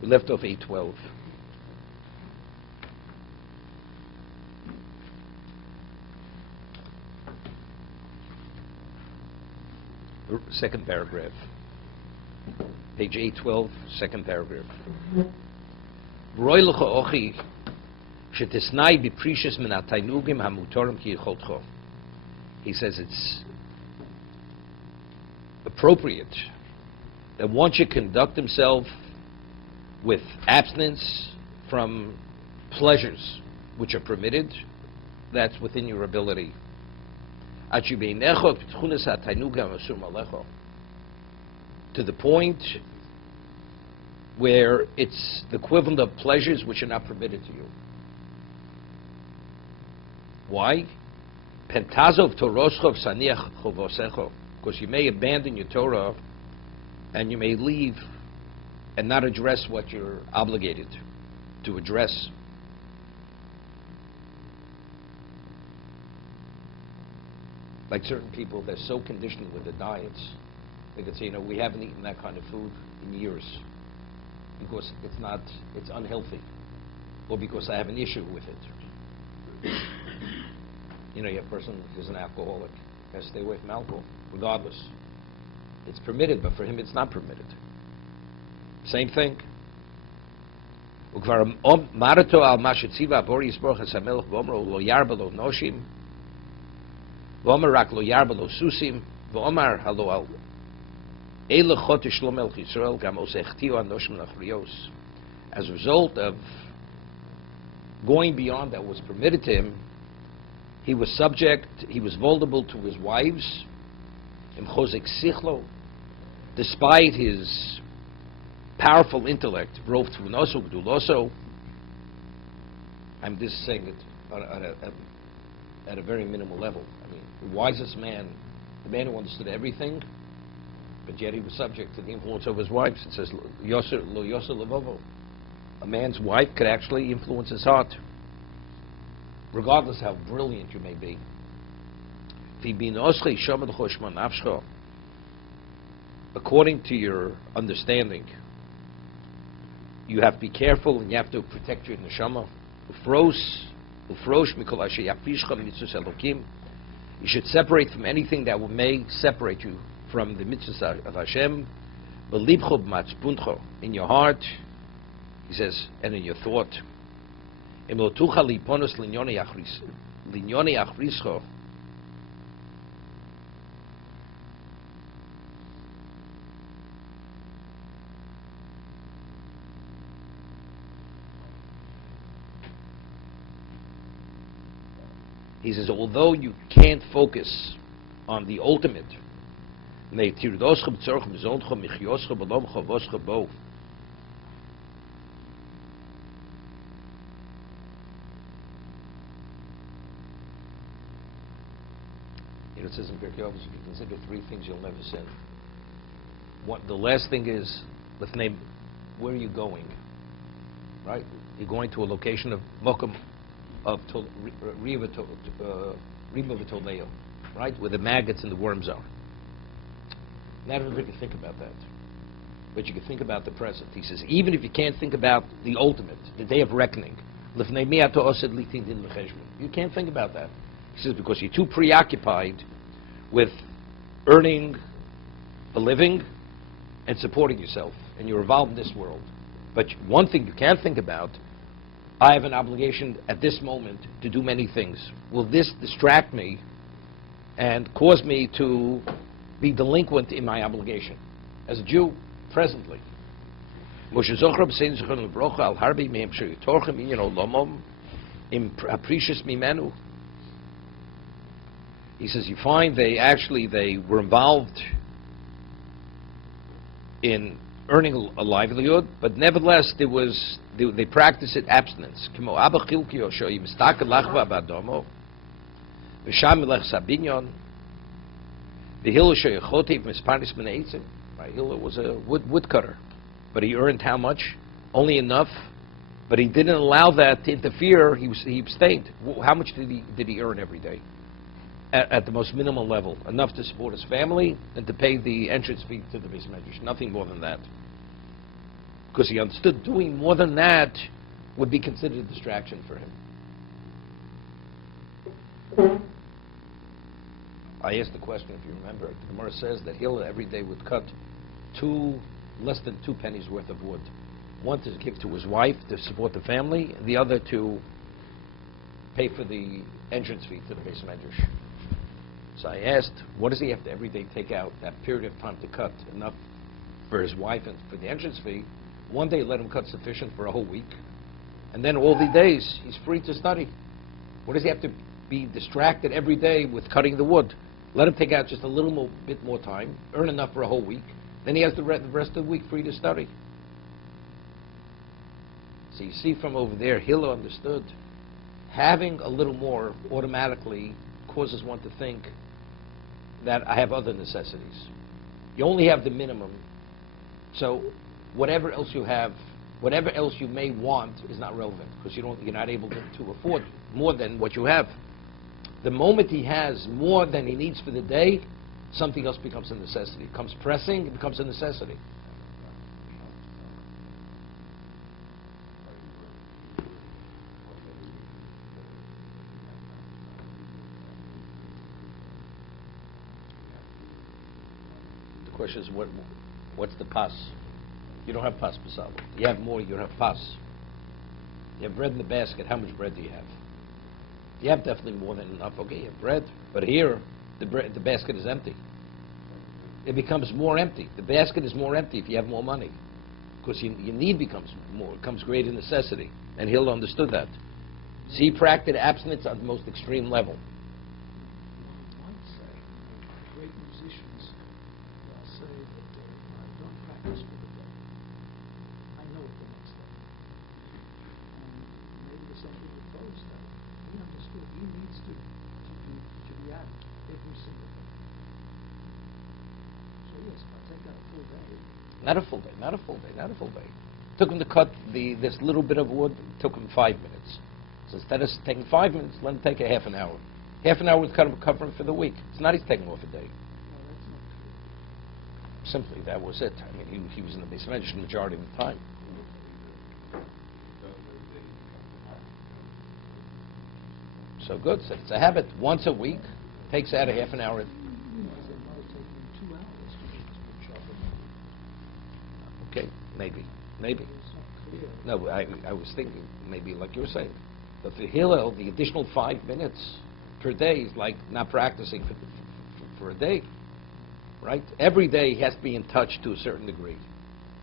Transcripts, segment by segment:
We left off 8:12. Second paragraph. Page 812, second paragraph. He says it's appropriate that one should conduct himself with abstinence from pleasures which are permitted. That's within your ability. To the point where it's the equivalent of pleasures which are not permitted to you. Why? Because you may abandon your Torah and you may leave and not address what you're obligated to address. Like certain people, they're so conditioned with the diets, they could say, we haven't eaten that kind of food in years because it's unhealthy, or because I have an issue with it. You have a person who's an alcoholic, has to stay away from alcohol, regardless. It's permitted, but for him it's not permitted. Same thing. As a result of going beyond that was permitted to him, he was vulnerable to his wives, despite his powerful intellect. I'm just saying it at a very minimal level. The wisest man, the man who understood everything, but yet he was subject to the influence of his wives. It says, a man's wife could actually influence his heart, regardless how brilliant you may be. According to your understanding, you have to be careful and you have to protect your neshama. You should separate from anything that may separate you from the mitzvahs of Hashem. In your heart, he says, and in your thought. He says, although you can't focus on the ultimate, it says in Pirkei Avos, if you consider three things, you'll never sin. The last thing is, let's name, where are you going? Right? You're going to a location of Mokum, of Riva V'Toleo, right? Where the maggots and the worms are. Not everybody can think about that. But you can think about the present. He says, even if you can't think about the ultimate, the day of reckoning, you can't think about that. He says, because you're too preoccupied with earning a living and supporting yourself, and you're involved in this world. But one thing you can't think about, I have an obligation at this moment to do many things. Will this distract me and cause me to be delinquent in my obligation as a Jew presently? He says, you find they were involved in earning a livelihood, but nevertheless they practice it abstinence. Right? Hillel was a woodcutter, but he earned how much? Only enough, but he didn't allow that to interfere. He abstained. How much did he earn every day? At the most minimal level, enough to support his family and to pay the entrance fee to the Beis Medrash. Nothing more than that. because he understood doing more than that would be considered a distraction for him. I asked the question, if you remember, the Gemara says that Hillel every day would cut less than 2 pennies worth of wood. One to give to his wife to support the family, the other to pay for the entrance fee to the Beis Medrash. So I asked, what does he have to every day take out that period of time to cut enough for his wife and for the entrance fee? One day let him cut sufficient for a whole week, and then all the days he's free to study. What does he have to be distracted every day with cutting the wood? Let him take out just a little bit more time, earn enough for a whole week, then he has the rest of the week free to study. So you see from over there, Hillel understood having a little more automatically causes one to think that I have other necessities. You only have the minimum, so whatever else you have, whatever else you may want is not relevant, because you're not able to afford more than what you have. The moment he has more than he needs for the day, something else becomes a necessity. It becomes pressing, it becomes a necessity. The question is, what's the pas? You don't have pas basalo. You have more, you don't have pas. You have bread in the basket. How much bread do you have? You have definitely more than enough. Okay, you have bread. But here, the basket is empty. It becomes more empty. The basket is more empty if you have more money, because your need becomes more. It becomes greater necessity. And Hillel understood that. So he practiced abstinence on the most extreme level. One might say, great musicians say that I don't practice for the day. I know it the next day. And maybe there's something that goes that he understood. He needs to be at it every single day. So yes, if I take out a full day. Not a full day, not a full day, not a full day. Took him to cut this little bit of wood, it took him 5 minutes. So instead of taking 5 minutes, let him take a half an hour. Half an hour would cover him for the week. It's not he's taking off a day. No, that's not true. Simply, that was it. I mean, he was in the Beis Medrash the majority of the time. So good. So it's a habit. Once a week, takes out a half an hour. It might have taken 2 hours to get this book sharpened. Okay, maybe. It's not clear. No, I was thinking, maybe like you were saying. But for Hillel, the additional 5 minutes per day is like not practicing for a day. Right? Every day he has to be in touch to a certain degree.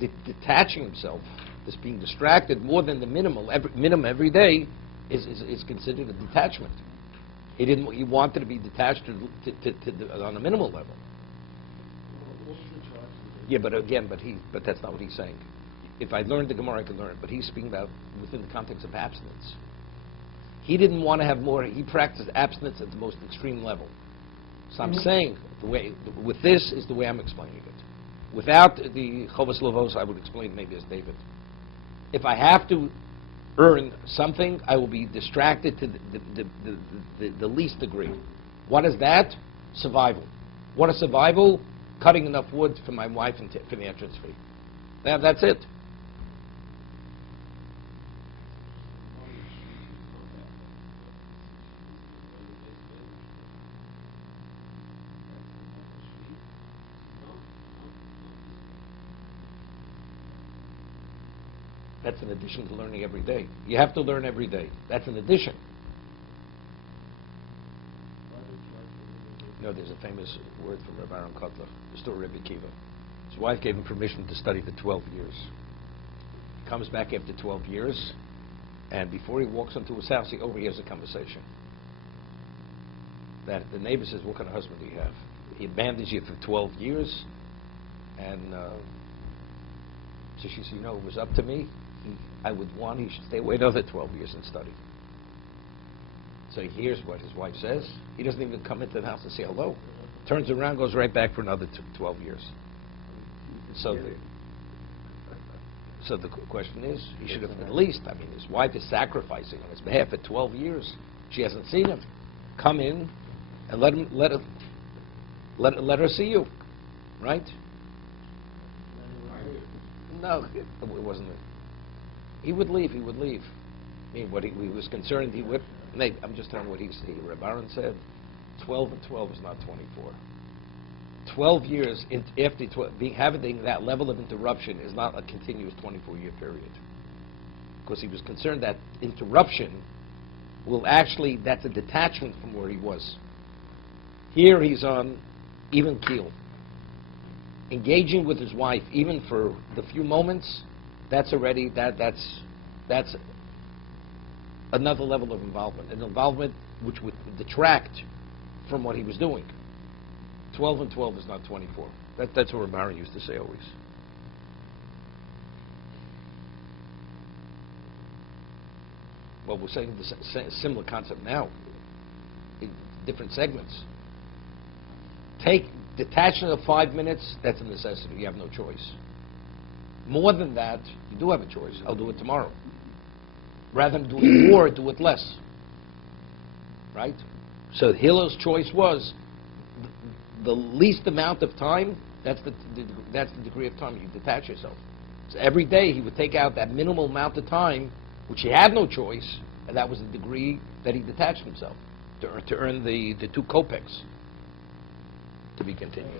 Detaching himself, this being distracted more than the minimum every day is considered a detachment. He wanted to be detached on a minimal level. Yeah, but that's not what he's saying. If I learned the Gemara, I could learn it. But he's speaking about within the context of abstinence. He didn't want to have more. He practiced abstinence at the most extreme level. So I'm saying with this is the way I'm explaining it. Without the Chovos HaLevavos, I would explain maybe as David. If I have to earn something, I will be distracted to the least degree. What is that? Survival. What is survival? Cutting enough wood for my wife and for the entrance fee. That's it. That's an addition to learning every day. You have to learn every day. That's an addition. You know, there's a famous word from Rabbi Aaron Kotler, the story of Rabbi Kiva. His wife gave him permission to study for 12 years. He comes back after 12 years, and before he walks into his house, he overhears a conversation. That the neighbor says, "What kind of husband do you have? He abandoned you for 12 years." And so she said, "You know, it was up to me. I would want he should stay away another 12 years and study." So he hears what his wife says. He doesn't even come into the house and say hello. Turns around, goes right back for another 12 years. So the question is, he should have at least, I mean, his wife is sacrificing on his behalf for 12 years. She hasn't seen him. Come in and let her see you, right? No, it wasn't. He would leave. He would leave. I mean, what he was concerned, he would. I'm just telling you what Reb Aaron said. 12 and 12 is not 24. 12 years after having that level of interruption is not a continuous 24-year period. Because he was concerned that interruption will actually, that's a detachment from where he was. Here he's on even keel. Engaging with his wife, even for the few moments, that's already, that's another level of involvement. An involvement which would detract from what he was doing. 12 and 12 is not 24. That's what Rebbe Aaron used to say always. Well, we're saying the similar concept now in different segments. Take detachment of 5 minutes, that's a necessity. You have no choice. More than that, you do have a choice. I'll do it tomorrow. Rather than doing more, do it less. Right? So Hillel's choice was the least amount of time, that's the degree of time you detach yourself. So every day he would take out that minimal amount of time, which he had no choice, and that was the degree that he detached himself to earn the 2 kopecks. To be continued.